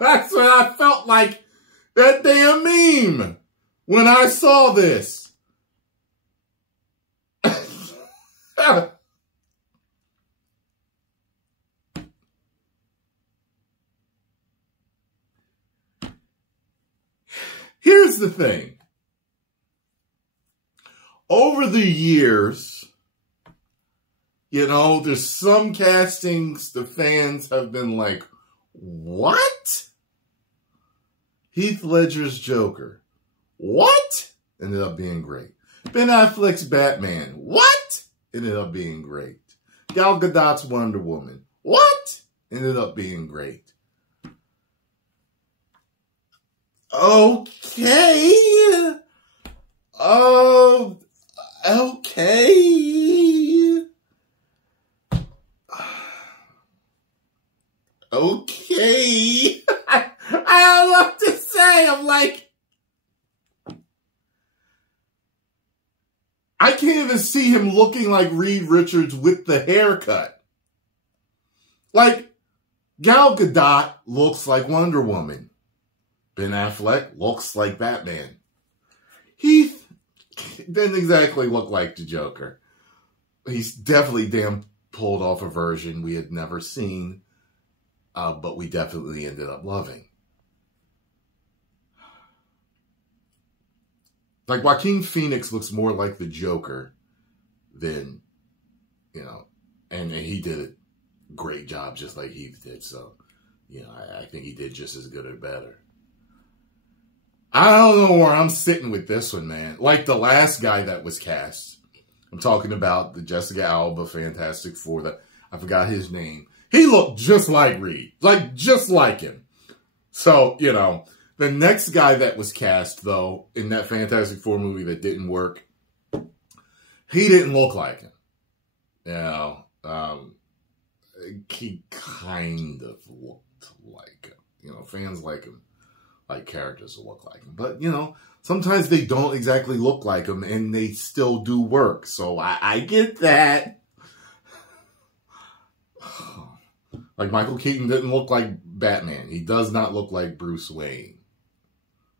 That's what I felt like, that damn meme, when I saw this. Here's the thing. Over the years, you know, there's some castings the fans have been like, what? Heath Ledger's Joker. What? Ended up being great. Ben Affleck's Batman. What? Ended up being great. Gal Gadot's Wonder Woman. What? Ended up being great. Okay. Okay. Okay. I don't know what to say. I'm like, I can't even see him looking like Reed Richards with the haircut. Like, Gal Gadot looks like Wonder Woman. Ben Affleck looks like Batman. Heath didn't exactly look like the Joker. He's definitely damn pulled off a version we had never seen, but we definitely ended up loving. Like, Joaquin Phoenix looks more like the Joker than, you know, and he did a great job just like Heath did. So, you know, I think he did just as good or better. I don't know where I'm sitting with this one, man. Like the last guy that was cast. I'm talking about the Jessica Alba Fantastic Four. I forgot his name. He looked just like Reed. Like, just like him. So, you know, the next guy that was cast, though, in that Fantastic Four movie that didn't work, he didn't look like him. You know, he kind of looked like him. You know, fans like him. Like characters that look like him. But, you know, sometimes they don't exactly look like him and they still do work. So I get that. Like Michael Keaton didn't look like Batman. He does not look like Bruce Wayne.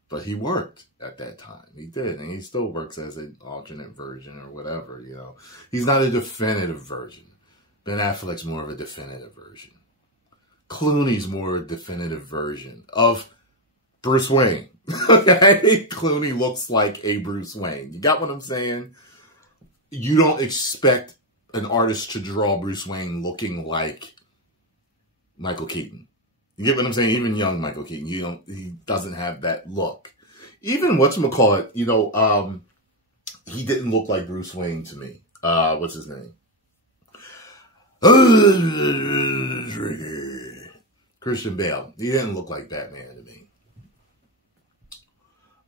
But he worked at that time. He did. And he still works as an alternate version or whatever, you know. He's not a definitive version. Ben Affleck's more of a definitive version. Clooney's more a definitive version of Bruce Wayne. Okay? Clooney looks like a Bruce Wayne. You got what I'm saying? You don't expect an artist to draw Bruce Wayne looking like Michael Keaton. You get what I'm saying? Even young Michael Keaton, he doesn't have that look. Even whatchamacallit, you know, he didn't look like Bruce Wayne to me. What's his name? Christian Bale. He didn't look like Batman to me.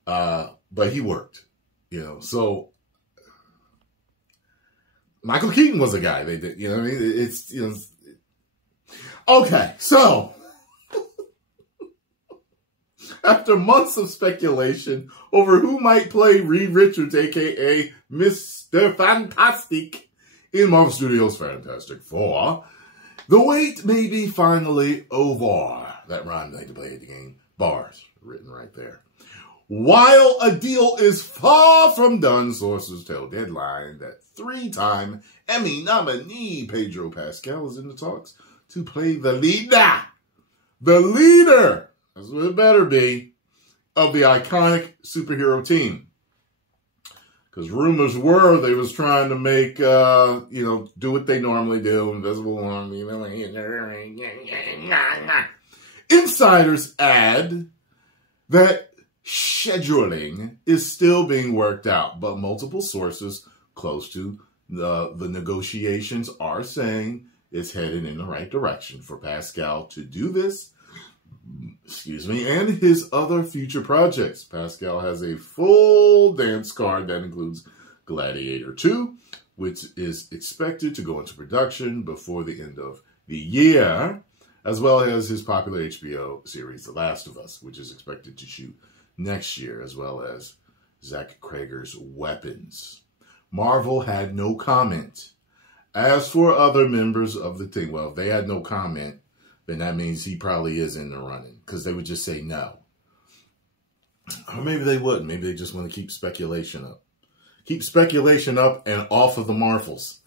But he worked, you know. So Michael Keaton was a guy they did, you know what I mean? It's, you know. Okay, so after months of speculation over who might play Reed Richards, aka Mr. Fantastic, in Marvel Studios' Fantastic Four, the wait may be finally over. That rhymed like to play the game. Bars written right there. While a deal is far from done, sources tell Deadline that 3-time Emmy nominee Pedro Pascal is in the talks to play the leader. The leader, that's what it better be, of the iconic superhero team. Because rumors were they was trying to make, you know, do what they normally do. Invisible Woman. Insiders add that scheduling is still being worked out, but multiple sources close to the negotiations are saying it's headed in the right direction for Pascal to do this. Excuse me, and his other future projects. Pascal has a full dance card that includes Gladiator 2, which is expected to go into production before the end of the year, as well as his popular HBO series, The Last of Us, which is expected to shoot next year, as well as Zach Krager's Weapons. Marvel had no comment. As for other members of the team, well, they had no comment. then that means he probably is in the running, because they would just say no. Or maybe they wouldn't. Maybe they just want to keep speculation up. Keep speculation up and off of the Marvels.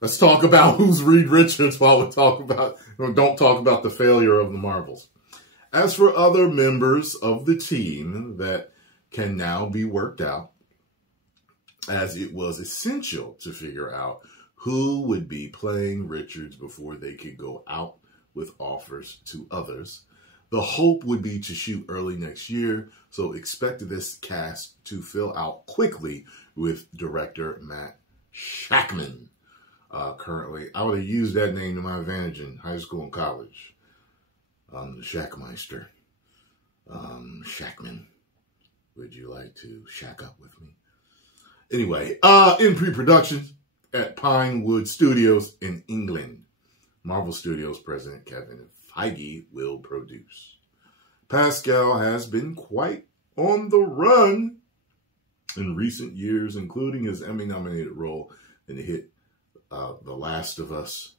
Let's talk about who's Reed Richards while we don't talk about the failure of the Marvels. As for other members of the team that can now be worked out, as it was essential to figure out who would be playing Richards before they could go out with offers to others. The hope would be to shoot early next year, so expect this cast to fill out quickly with director Matt Shakman. Currently, I would have used that name to my advantage in high school and college. The Shackmeister. Shakman. Would you like to shack up with me? Anyway, in pre-production at Pinewood Studios in England, Marvel Studios president Kevin Feige will produce. Pascal has been quite on the run in recent years, including his Emmy-nominated role in the hit The Last of Us.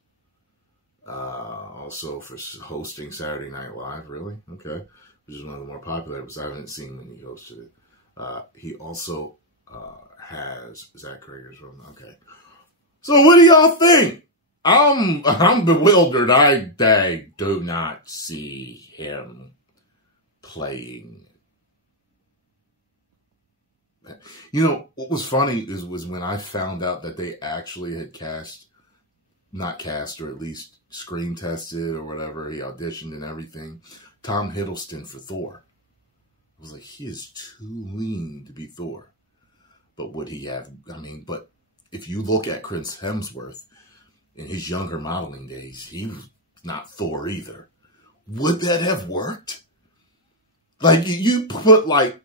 Also for hosting Saturday Night Live, really? Okay. Which is one of the more popular episodes. I haven't seen when he hosted it. He also has Zach Krager's role. Okay. So what do y'all think? I'm bewildered. I do not see him playing. You know, what was funny was when I found out that they actually had not cast, or at least screen tested or whatever. He auditioned and everything. Tom Hiddleston for Thor. I was like, he is too lean to be Thor. But would he have, but if you look at Chris Hemsworth in his younger modeling days, he was not Thor either. Would that have worked? Like, you put like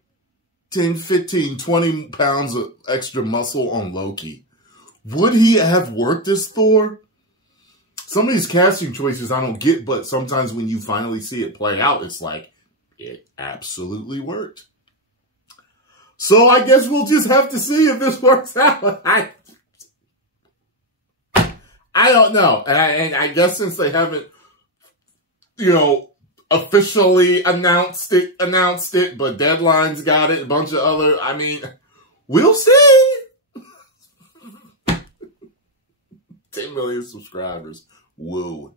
10, 15, 20 pounds of extra muscle on Loki. Would he have worked as Thor? Some of these casting choices I don't get, but sometimes when you finally see it play out, it's like, it absolutely worked. So I guess we'll just have to see if this works out. I don't know. And I guess since they haven't, officially announced it, but Deadline's got it, a bunch of other, we'll see. 10 million subscribers. Woo.